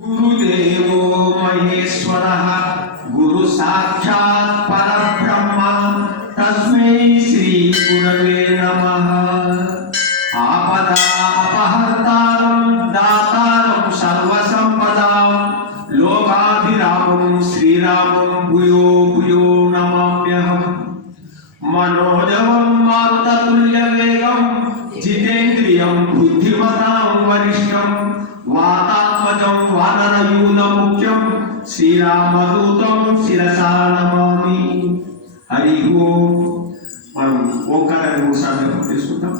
गुरुदेवो महेश्वरः गुरु साक्षात् परब्रह्म तस्मै श्री गुरवे नमः। आपदापहर्तारं दातारं सर्वसम्पदां लोकाभिरामं श्रीरामं भूयो भूयो नमाम्यहम्। मनोजवं मारुततुल्यवेगं जितेन्द्रियं बुद्धिमतां वरिष्ठं वातात्मजं वानरयूथमुख्यं श्रीरामदूतं शिरसा नमामि। हरि ओम। మనం ఓంకారాన్ని మూడుసార్లు తీసుకుంటాం.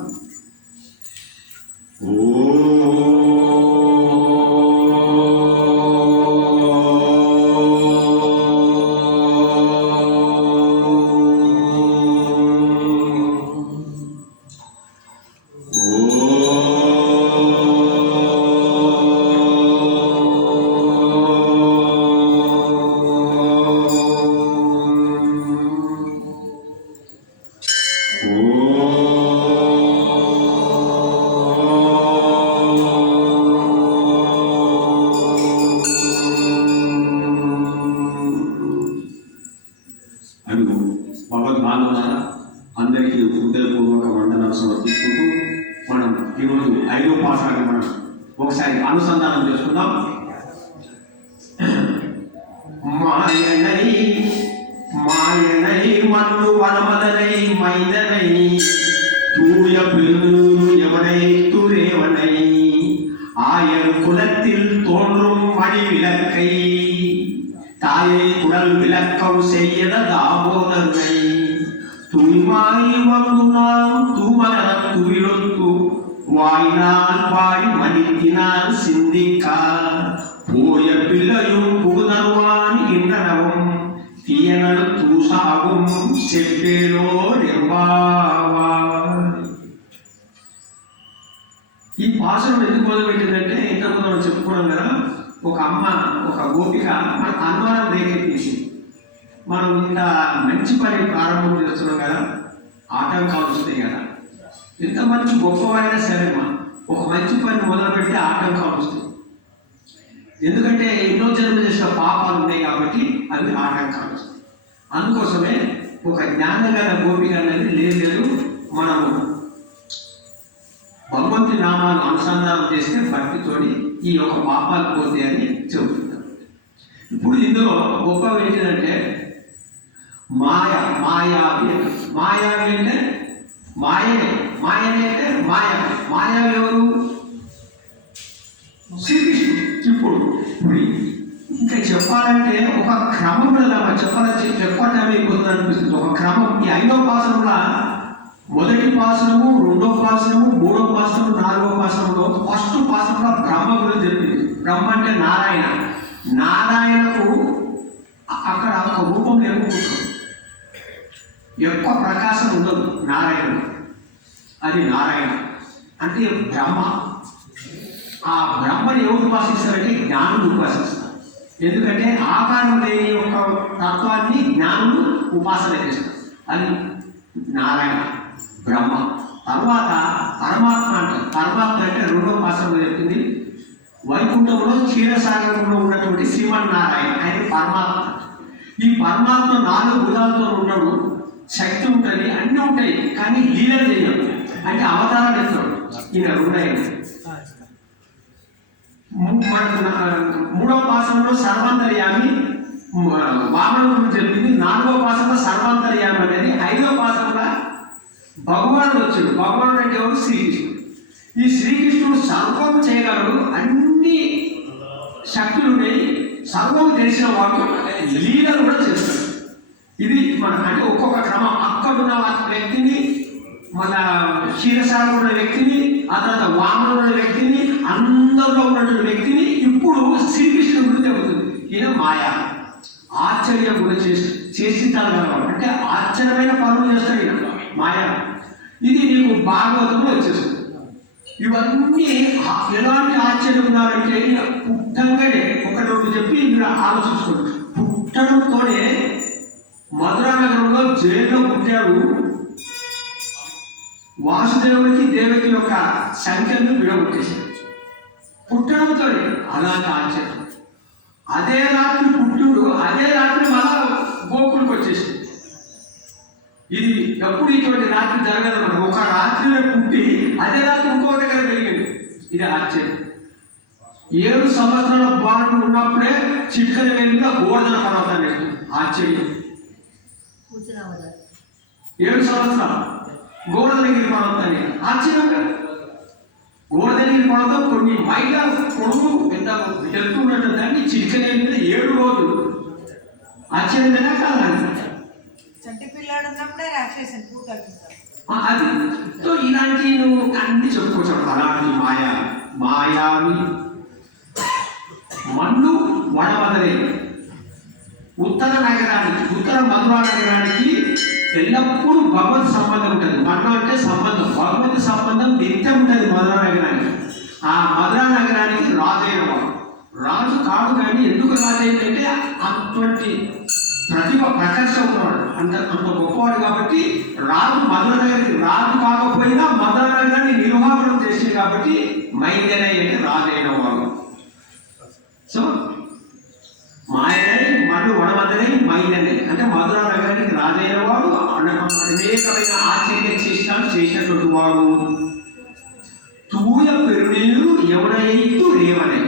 భగవద్మానవులారా అందరికీ హృదయపూర్వక వందనాలు సమర్పించుకుంటూ మనం ఈరోజు 5వ పాఠాన్ని మనం ఒకసారి అనుసంధానం చేసుకుందాం. మాయనై మాయనై మన్ను వనమదనై మైదనై தூய பெருநூறு எவனை துறைவனை ஆயர் குலத்தில் தோன்றும் மணி விளக்கை தாயை குடல் விளக்கம் செய்யத தாமோதரை தூய்மாய் வந்து நாம் தூமகர துயிலொத்து வாயினால் பாடி மணித்தினால் சிந்திக்கா போய பிள்ளையும் புகுதருவான் என்றனவும் తీయనడు తూసాగం చెప్పేలో నిర్వావా. ఈ పాశనం ఎందుకు మొదలుపెట్టిందంటే ఇంతకుముందు మనం చెప్పుకోవడం కదా, ఒక అమ్మ ఒక గోపిక మనకు అనుమానం రేకెత్తించింది. మనం ఇంత మంచి పని ప్రారంభం చేస్తున్నాం కదా, ఆటంకాలు వస్తాయి కదా. ఎంత మంచి గొప్పవైనా సరే ఒక మంచి పని మొదలు పెడితే ఆటంకాలు వస్తాయి. ఎందుకంటే ఎన్నో జన్మ చేసిన పాపాలు ఉన్నాయి కాబట్టి అవి ఆటంకాలు వస్తాయి. అందుకోసమే ఒక జ్ఞానం గల గోపిక అనేది లేదు, మనము భగవంతుని నామాన్ని అనుసంధానం చేస్తే భక్తితోని ఈ యొక్క పాపాలు పోతాయి అని చెబుతుంటాం. ఇప్పుడు ఇందులో గొప్పవి ఏంటంటే మాయావి అంటే మాయనే అంటే మాయావి ఎవరు? శ్రీకృష్ణుడు. ఇప్పుడు ఇంకా చెప్పాలంటే ఒక క్రమంలో చెప్పటం అయిపోతుంది అనిపిస్తుంది. ఒక క్రమం. ఈ 5వ పాసనంలో మొదటి పాసనము, 2వ పాసనము, 3వ పాసనము, 4వ పాసనంలో ఫస్ట్ పాసనంలో బ్రహ్మ గురించి చెప్పింది. బ్రహ్మ అంటే నారాయణకు అక్కడ ఒక రూపం నేర్పుకుంటాడు. ఎక్కువ ప్రకాశం ఉండదు నారాయణుడు. అది నారాయణ అంటే బ్రహ్మ. ఆ బ్రహ్మని ఎవరు ఉపాసిస్తారంటే జ్ఞానులు ఉపాసిస్తారు. ఎందుకంటే ఆకారం లేని యొక్క తత్వాన్ని జ్ఞానులు ఉపాసన చేస్తారు. అది నారాయణ బ్రహ్మ. తర్వాత పరమాత్మ అంటారు. పరమాత్మ అంటే 2వ పాసంలో చెప్పింది. వైకుంఠంలో క్షీరసాగరంలో ఉన్నటువంటి శ్రీమన్నారాయణ ఆయన పరమాత్మ. ఈ పరమాత్మ 4 భుజాలతో ఉన్నాడు, శక్తి ఉంటుంది, అన్నీ ఉంటాయి, కానీ లీలలు చేయడు. అంటే అవతారాలు ఇస్తాడు. ఈయన 2 3వ పాసంలో సర్వాంతర్యామి వామనం గురించి చెప్పింది. 4వ పాసంలో సర్వాంతర్యామి అనేది. 5వ పాసంలో భగవానుడు వచ్చాడు. భగవానుడు అంటే ఎవరు? శ్రీకృష్ణుడు. ఈ శ్రీకృష్ణుడు సర్వం చేయగలడు, అన్ని శక్తులు ఉన్నాయి, సర్వం తెలిసిన వాడు, లీలలు కూడా చేస్తాడు. ఇది అంటే ఒక్కొక్క క్రమం. అక్కడున్న వ్యక్తిని, మన క్షీరసాగర్ ఉన్న వ్యక్తిని, ఆ తర్వాత వామన ఉన్న వ్యక్తిని, అందరిలో ఉన్నటువంటి వ్యక్తిని ఇప్పుడు శ్రీకృష్ణుడు గురించి చెబుతుంది. ఈయన మాయా ఆశ్చర్య గురించి చేసించాలి కదా, అంటే ఆశ్చర్యమైన పనులు చేస్తాడు ఈయన మాయా. ఇది నీకు భాగవతంలో వచ్చేస్తుంది. ఇవన్నీ ఎలాంటి ఆశ్చర్యం ఉన్నారంటే పుట్టంగానే 1-2 చెప్పి మీరు ఆలోచించుకోండి. పుట్టడంతోనే మధురా నగరంలో జైల్లో పుట్టాడు. వాసుదేవుడికి దేవకి యొక్క సంఖ్యను విడగొట్టేశారు. పుట్టడంతో అలాంటి ఆశ్చర్యం. అదే రాత్రి పుట్టుడు, అదే రాత్రి మళ్ళా గోకులకు వచ్చేసింది. ఇది ఎప్పుడు ఇటువంటి రాత్రి జరగదన్నమాట. ఒక రాత్రిలో పుట్టి అదే రాత్రి ఇంకో దగ్గర పెరిగింది. ఇది ఆశ్చర్యం. 7 సంవత్సరాల బాండ్ ఉన్నప్పుడే చిట్కల వెళ్ళిన గోవర్ధన పర్వతాన్ని ఆశ్చర్యం. 7 సంవత్సరాలు గోవర్ధనగిరి పర్వతాన్ని ఆశ్చర్యంగా. గోవర్ధనగిరి పర్వతం కొన్ని మైళ్ళ పొడవు ఎంత ఎత్తున్నట్టు దాన్ని చిట్కల వెళ్ళిన 7 రోజులు ఆశ్చర్యంగా కాదండి. అది సో ఇలాంటి నువ్వు అన్ని చెప్పుకోవచ్చు. అలాంటి మాయావి మన్ను వడవదలే ఉత్తర మధురా నగరానికి ఎల్లప్పుడూ భగవత్ సంబంధం ఉంటుంది. మన్ను అంటే సంబంధం, భగవత్ సంబంధం నిత్యం ఉంటుంది మధురా నగరానికి. ఆ మధురా నగరానికి రాజైన వాడు, రాజు కాదు కానీ ఎందుకు రాజైందంటే అటువంటి ప్రతిభ ప్రకర్ష ఉన్నవాడు, అంత గొప్పవాడు కాబట్టి రాజు మధుర నగరికి రాజు కాకపోయినా మధుర నగరాన్ని నిర్వాహణం చేసింది కాబట్టి మైందనై అంటే రాజైన వాడు. సో మాయనై మన్ను వడవదనై మైందనై అంటే మధుర నగరానికి రాజైన వాడు, అనేకమైన ఆశ్చర్య చేసినాడు చేసినటువంటి వాడు. తూయ పెరునీరు ఎవరైతు రేవనై.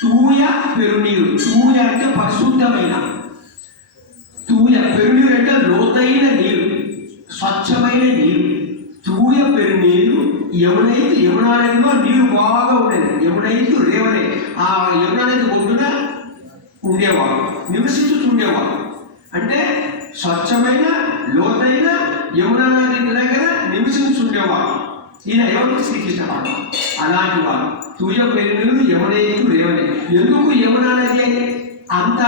తూయ పెరునీరు, తూయ అంటే పరిశుద్ధమైన, తూయ పెరునీరు అంటే లోతైన నీరు, స్వచ్ఛమైన నీరు. తూయ పెరునీరు ఎవరైతే యమునా నదిలో నీరు బాగా ఉండేది. ఎవరైతే రేవనే ఆ యమునా నది ఒడ్డున ఉండేవాడు, నివసించుతుండేవాడు. అంటే స్వచ్ఛమైన లోతైన యమునా నది దగ్గర నివసించుండేవాడు. ఈయన ఎవరు? శ్రీకృష్ణ వాడు. అలాంటి వాడు తూయ పెరునీరు ఎవరైతే రేవనే. ఎందుకు యమునా నది అంత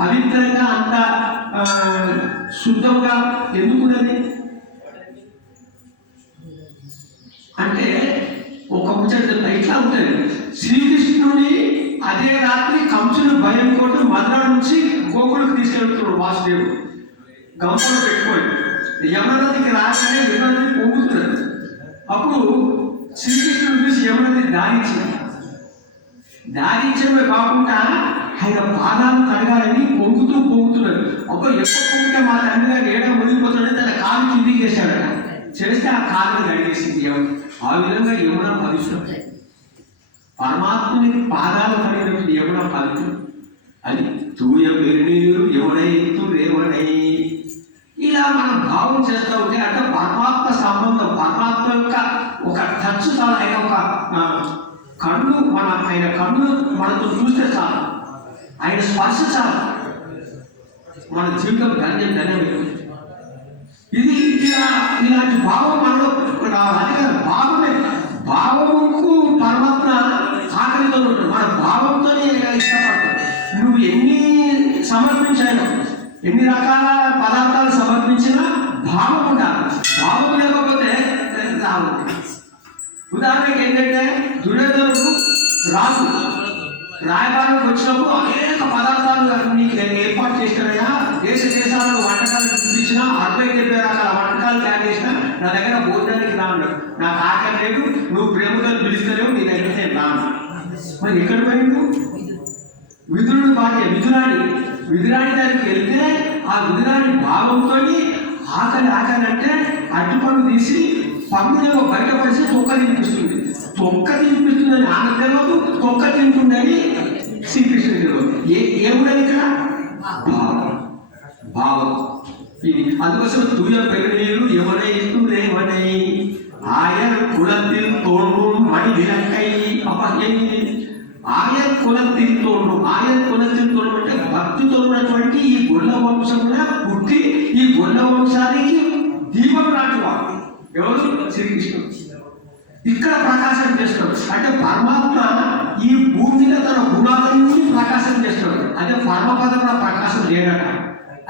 పవిత్రంగా అంత శుద్ధంగా ఎందుకున్నది అంటే ఒక ముచ్చట ఇట్లా ఉంటుంది. శ్రీకృష్ణుని అదే రాత్రి కంసుని భయం కొట్టు మధుర నుంచి గోకులకు తీసుకెళ్తున్నాడు వాసుదేవుడు. గంపలో పెట్టుకోండి యమునదికి రాగానే యమునది పొంగుతున్నది. అప్పుడు శ్రీకృష్ణుడు చూసి యమునది దారించడమే కాకుండా ఆయన పాదాలు కడగాలని పొంగుతున్నది. ఒక ఎక్కువ పొంగితే మా తండ్రి గారు ఏడా మునిగిపోతుంటే తన కాలు కిందికి చేశాడట. చేస్తే ఆ కాలుని కడిగేసింది యమున. ఆ విధంగా యమున పవిత్రం. పరమాత్ముని పాదాలు కడిగినప్పుడు యమున పవిత్రం. అది తూయ పెరునీరు ఎవరైతు రేవనై. ఇలా మనం భావం చేస్తూ ఉంటే అంటే పరమాత్మ సంబంధం, పరమాత్మ యొక్క ఒక టచ్ చాలు. ఆయన ఒక కన్ను ఆయన కన్ను మనతో చూస్తే చాలు, ఆయన స్పర్శ చాలు, మన జీవితం ధన్యం. ఇది ఇలాంటి భావం మనలో అది కాదు. భావముకు పరమాత్మ ఆకలితో ఉంటాడు. మన భావంతోనే ఇష్టపడతాడు. నువ్వు ఎన్ని సమర్పించాను, ఎన్ని రకాల పదార్థాలు సమర్పించినా భావం ఉండాలి. భావం లేకపోతే రావు. ఉదాహరణకి ఏంటంటే దుర్యోధనుడు రాజు రాయబారికి వచ్చినప్పుడు అనేక పదార్థాలు నీకు ఏర్పాటు చేసినాయా, దేశాలలో వంటకాలు చూపించినా 60-70 రకాల వంటకాలు తయారు చేసినా నా దగ్గర భోజనానికి రా అన్నాడు. నాకు ఆకలి లేదు, నువ్వు ప్రేమగా పిలుస్తలేవు, నీ దగ్గర నేను రాను. మరి ఎక్కడ పోయిండు? విదురుడు భార్య విదురాణి దగ్గరికి వెళ్తే ఆ విదురాణి భావంతో ఆకలి అంటే అడ్డుపండు తీసి పండుగ బయటపడిసి తొక్క తినిపిస్తుందని ఆమె తెలియదు, తొక్క తింటుందని శ్రీకృష్ణుడు తెలియదు. ఏమున్నది ఇక్కడ? భావం. ఇది అందుకోసం తూయ పెరునీరు ఎవరైతు రేవనై ఆయన కులத்தில் தோன்றும் மணி விளக்கை. ఆయన కులத்தில் தோன்றும் అంటే భక్తితో ఉన్నటువంటి ఈ గొల్ల వంశంలో పుట్టి ఈ గొల్ల వంశానికి దీపం లాంటి వాడు ఎవరు? శ్రీకృష్ణుడు. ఇక్కడ ప్రకాశం చేస్తాడు. అంటే పరమాత్మ ఈ భూమిలో తన గుణాలన్నీ ప్రకాశం చేస్తాడు. అదే పరమపదంలో ప్రకాశం లేదట.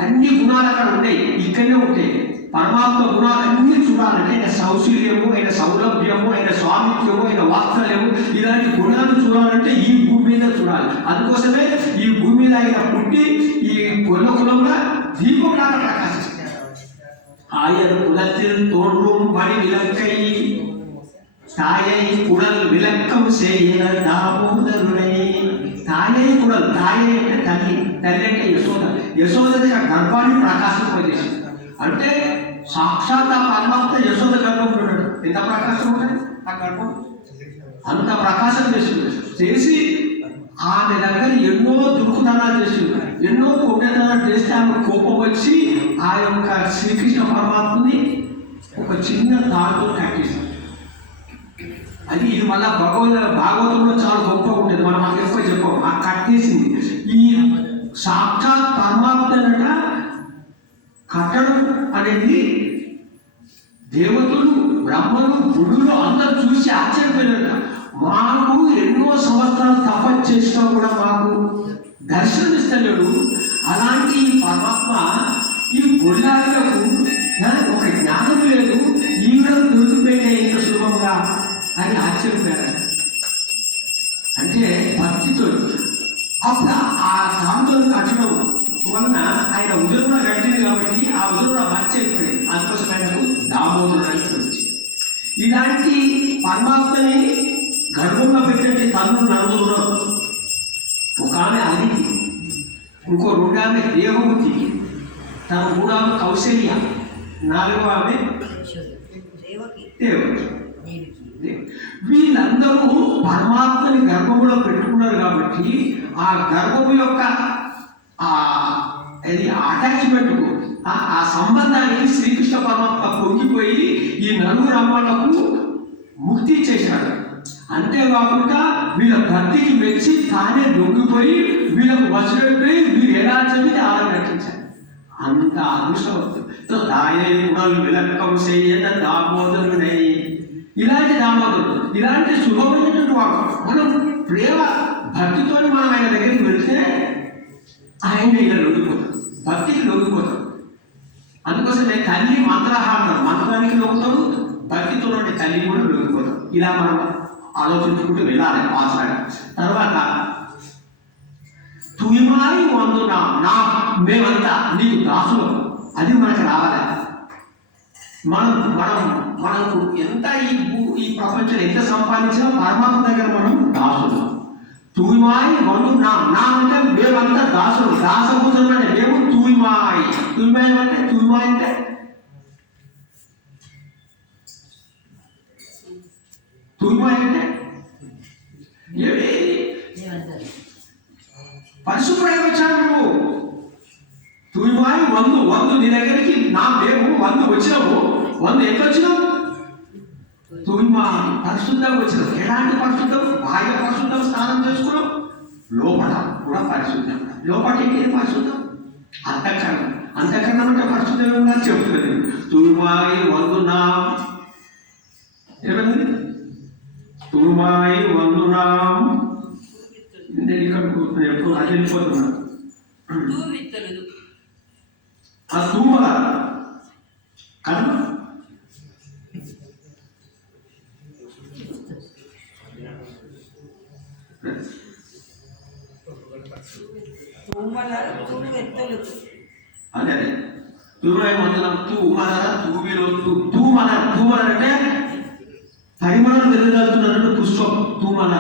అన్ని గుణాలు అక్కడ ఉంటాయి, ఇక్కడనే ఉంటాయి. పరమాత్మ గుణాలన్నీ చూడాలంటే ఆయన సౌశల్యము, ఆయన సౌలభ్యము, ఆయన స్వామిత్యము, ఆయన వాత్సల్యము, ఇలాంటి గుణాలు చూడాలంటే ఈ భూమి మీద చూడాలి. అందుకోసమే ఈ భూమి మీద ఆయన పుట్టి ఈ గొల్ల కులంలో దీపంలాగా ప్రకాశిస్తాడు. ఆయన కులத்தில் தோன்றும் மணி விளக்கை தாயை குழல் விளக்கம் செய்ய தாமோதருனை. తాయై కూడా తాయై అంటే తల్లి, తల్లి అంటే యశోద. యశోద గర్భాన్ని ప్రకాశింపజేసింది. అంటే సాక్షాత్ ఆ పరమాత్మ యశోద గర్భంలో ఉన్నాడు. ఎంత ప్రకాశం ఉంటుంది ఆ గర్భం, అంత ప్రకాశం చేసి ఆమె దగ్గర ఎన్నో దుర్గుతనాలు చేసింది, ఎన్నో కొట్టేతనాలు చేస్తే ఆమె కోపం వచ్చి ఆ యొక్క శ్రీకృష్ణ పరమాత్మని ఒక చిన్న తాడుతో కట్టేసింది. అది ఇది మళ్ళా భాగవతంలో చాలా గొప్పగా ఉంటుంది, మనం మాకు ఎక్కువ చెప్పాం. ఆ కట్టేసింది. ఈ సాక్షాత్ పరమాత్మనట కట్టడం అనేది దేవతలు, బ్రహ్మలు, గుడులు అందరూ చూసి ఆశ్చర్యపోయినట. మాకు ఎన్నో సంవత్సరాలు తపస్సు చేసినా కూడా మాకు దర్శనమిస్తలేడు. అలాంటి ఈ పరమాత్మ ఈ గొల్లాలకు ఒక జ్ఞానం లేదు, ఈవిడ దొరికిపోయినా ఇంత సులభంగా అని ఆశ్చర్యపోయారు. అంటే భక్తితో అప్పుడు ఆ దాంతో కట్టడం వలన ఆయన ఉదయంలో కట్టింది కాబట్టి ఆ ఉదయంలో భక్తి అయిపోయింది. అందుకోసం ఆయనకు దామోదరుడు అని వచ్చింది. ఇలాంటి పరమాత్మని గర్భంలో పెట్టే తల్లు నలుగురు, ఒక ఆమె అదితి, ఇంకో రెండు ఆమె దేవమూర్తి, తన మూడు ఆమె కౌశల్య, నాలుగో ఆమె దేవకి. వీళ్ళందరూ పరమాత్మని గర్భంలో పెట్టుకున్నారు కాబట్టి ఆ గర్భము యొక్క అటాచ్మెంట్, ఆ సంబంధానికి శ్రీకృష్ణ పరమాత్మ పొంగిపోయి ఈ నలుగురు అమ్మలకు ముక్తి చేశాడు. అంతేకాకుండా వీళ్ళ భక్తికి మెచ్చి తానే దొంగిపోయి వీళ్ళకు వసడిపోయి వీళ్ళు ఎలా చెబితే అలా నటించారు. అంత అదృష్టవంతుడు. దాయే గుణాలు విలక్కం చేయట దామోదరుడై, ఇలాంటి దామోదరుడు, ఇలాంటి సులభమైనటువంటి వాడు. మనం ప్రేమ భక్తితో మనం ఆయన దగ్గరికి వెళ్తే ఆయన ఇలా లొంగిపోతాం, భక్తికి లొంగిపోతాం. అందుకోసమే తల్లి మంత్రహారం, మంత్రానికి లొంగుతాడు, భక్తితో ఉండే తల్లి కూడా లొంగిపోతాం. ఇలా మనం ఆలోచించుకుంటూ వెళ్ళాలి ఆచరణ. తర్వాత తుయిమాయి వందునా నా మేమంతా నీకు దాసులు, అది మనకు రావాలి. మనకు ఎంత ఈ ప్రపంచంలో ఎంత సంపాదించినా పరమాత్మ దగ్గర మనం దాసులు. తూయిమాయి వందు నా అంటే మేమంతా దాసులు, దాసభూతులు అంటే మేము తూయిమాయి. తూయిమాయి అంటే తూయిమాయి అంటే తూయిమాయి అంటే ఏమి పరిశుభ్రంగా వచ్చాను నువ్వు. తూయిమాయి వందు నీ దగ్గరికి నా మేము వందు వచ్చినాము. వందు ఎక్కడ వచ్చినావు? తూయిమా పరిశుద్ధంగా వచ్చినావు. ఎలాంటి పరిశుద్ధం? బాహ్య పరిశుద్ధం స్నానం చేసుకున్నావు, లోపల కూడా పరిశుద్ధం. లోపల ఏంటి పరిశుద్ధం? అంతఃకరణం. అంతఃకరణం అంటే పరిశుద్ధంగా కూడా చెప్తుంది. తూయిమాయి వందునా ఏమైంది? తూయిమాయి వందునా ఇక్కడ ఎప్పుడు అది వెళ్ళిపోతున్నా. ఆ తూమల కనుమ అదే తూమాయి వందనం తూమల తూమిలో తూమల అంటే పరిమళం వెలుగలుతున్నట్టు పుష్పం తూమల.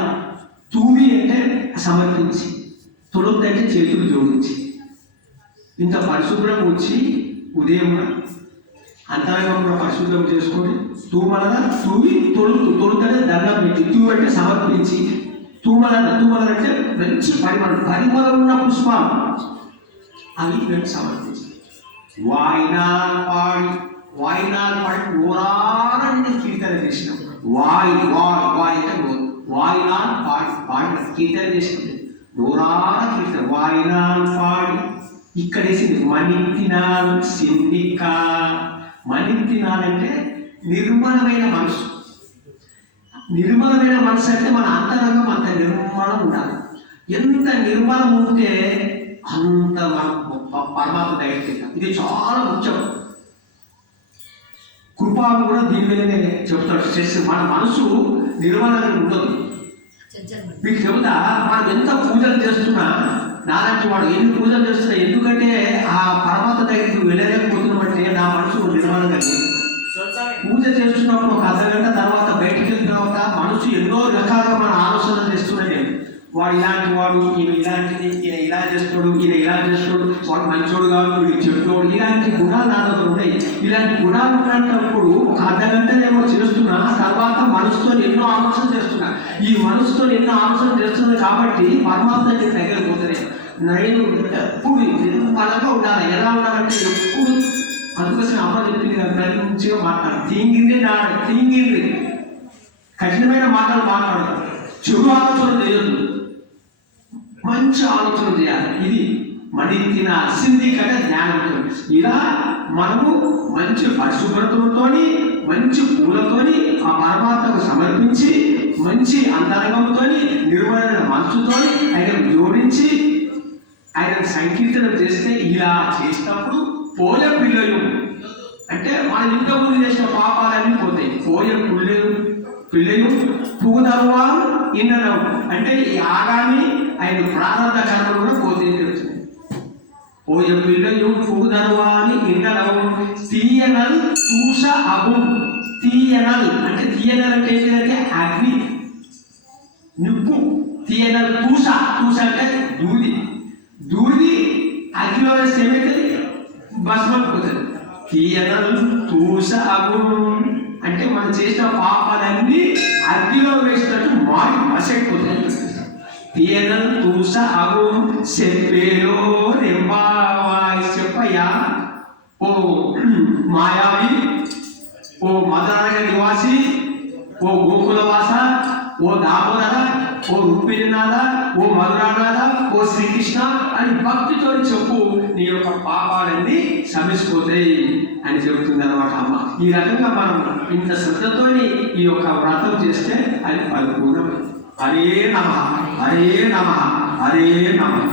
తూమి అంటే సమర్పించి, తొలుత అంటే చేతులు జోడించి. ఇంత పరిశుభ్రం వచ్చి ఉదయం అంతరంగం కూడా పరిశుభ్రం చేసుకొని తూమల తూమి తొలుతనే దండం పెట్టి, తూ అంటే సమర్పించి, తూమల అంటే మంచి పరిమళం ఉన్న పుష్పాలు అవి పెట్టి సమర్పించి వాయినాలు పాడి నోరాన్ని కీర్తన చేసినాం. వాయి అంటే వాయినాలు పాడిన కీర్తన చేసినది నోరాన కీర్తన. వాయినాలు పాడి ఇక్కడ వేసింది మణిత్తినాలు సింధిక. మణిత్తినాలంటే నిర్మలమైన మనసు. నిర్మలమైన మనసు అంటే మన అంతరంగం అంత నిర్మలం ఉండాలి. ఎంత నిర్మలం ఉంటే అంత పరమాత్మ దగ్గరికి. ఇది చాలా ముఖ్యం. కృపాలు కూడా దీని మీదనే చెప్తాడు. స్ట్రెస్ మన మనసు నిర్మలంగా ఉండదు. మీకు చెబుతా, మనం ఎంత పూజలు చేస్తున్నా, నాలాంటి వాడు ఎన్ని పూజలు చేస్తున్నా, ఎందుకంటే ఆ పరమాత్మ దగ్గరికి వెళ్ళలేకపోతున్నామంటే నా మనసు నిర్మలంగా లేదు. పూజ చేస్తున్నప్పుడు ఒక అర్ధగంట తర్వాత బయటికి వెళ్ళిన తర్వాత మనసు ఎన్నో రకాలుగా మన ఆలోచనలు చేస్తున్నాయి. వాడు ఇలాంటి వాడు, ఈయన ఇలాంటిది, ఈయన ఇలా చేస్తాడు, ఈయన ఇలా చేస్తాడు, వాడు మంచోడు కాదు, వీడు చెప్తాడు, ఇలాంటి గుణాలు నా దగ్గర ఉన్నాయి. ఇలాంటి గుణాలు ఉన్నప్పుడు ఒక అర్ధగంటనేమో చేస్తున్నా, తర్వాత మనసుతో ఎన్నో ఆలోచన చేస్తున్నా. ఈ మనసుతో ఎన్నో ఆలోచన చేస్తుంది కాబట్టి పరమాత్మ దగ్గర పోతుంది. నేను ఎప్పుడు అలాగా ఉండాలి. ఎలా ఉండాలంటే ఎప్పుడు, అందుకోసం అమ్మ చెప్పింది కదా, మంచిగా మాట్లాడు, తీంగింది కఠినమైన మాటలు మాట్లాడదు, చెడు ఆలోచన చేయొద్దు, మంచి ఆలోచన చేయాలి. ఇది మడికిన అసిందికట జ్ఞానంతో. ఇలా మనము మంచి పరిశుభ్రతతో, మంచి పూలతోని ఆ పరమాత్మకు సమర్పించి, మంచి అంతరంగంతో, నిర్మలమైన మనసుతో ఆయన జోడించి ఆయన సంకీర్తనం చేస్తే, ఇలా చేసినప్పుడు పోయ పిల్లలు అంటే మన ఇంతకుముందు చేసిన పాపాలన్నీ పోతాయి. పోయ పిల్లలు పూదరువారు ఇన్నడం అంటే ఈ ఆగామి ఆయన ప్రారంభ కర్మలు కూడా పోతే తెలుస్తుంది. పోయ పిల్లలు పూదరువాని ఇన్నడం తీయనల్ తూష అగుం. తీయనల్ అంటే ఏంటంటే అగ్ని, నిప్పు. తీయనల్ తూష అంటే దూది అగ్నిలో వేస్తే ఏమవుతుంది? భస్మైపోతుంది. తీయనల్ తూష అగుం అంటే మనం చేసిన పాపాలన్నీ అగ్నిలో వేసినట్టు మారి మసైపోతుంది. తీయనల్ తూష అగుం చెప్పేలో రెంబావాయి చెప్పయ్యా ఓ మాయావి, ఓ మదనగ నివాసి, ఓ గోకులవాస, ఓ దామోదర, ఓ రుక్మిణినాథ, ఓ మధురానాథ, ఓ శ్రీకృష్ణ అని భక్తితో చెప్పు, నీ యొక్క పాపాలన్నీ శమిసిపోతాయి అని చెబుతుంది అన్నమాట అమ్మ. ఈ రకంగా మనం ఇంత శ్రద్ధతో ఈ యొక్క వ్రతం చేస్తే అది పరిపూర్ణం. హరే నమః, హరే నమః, హరే నమః.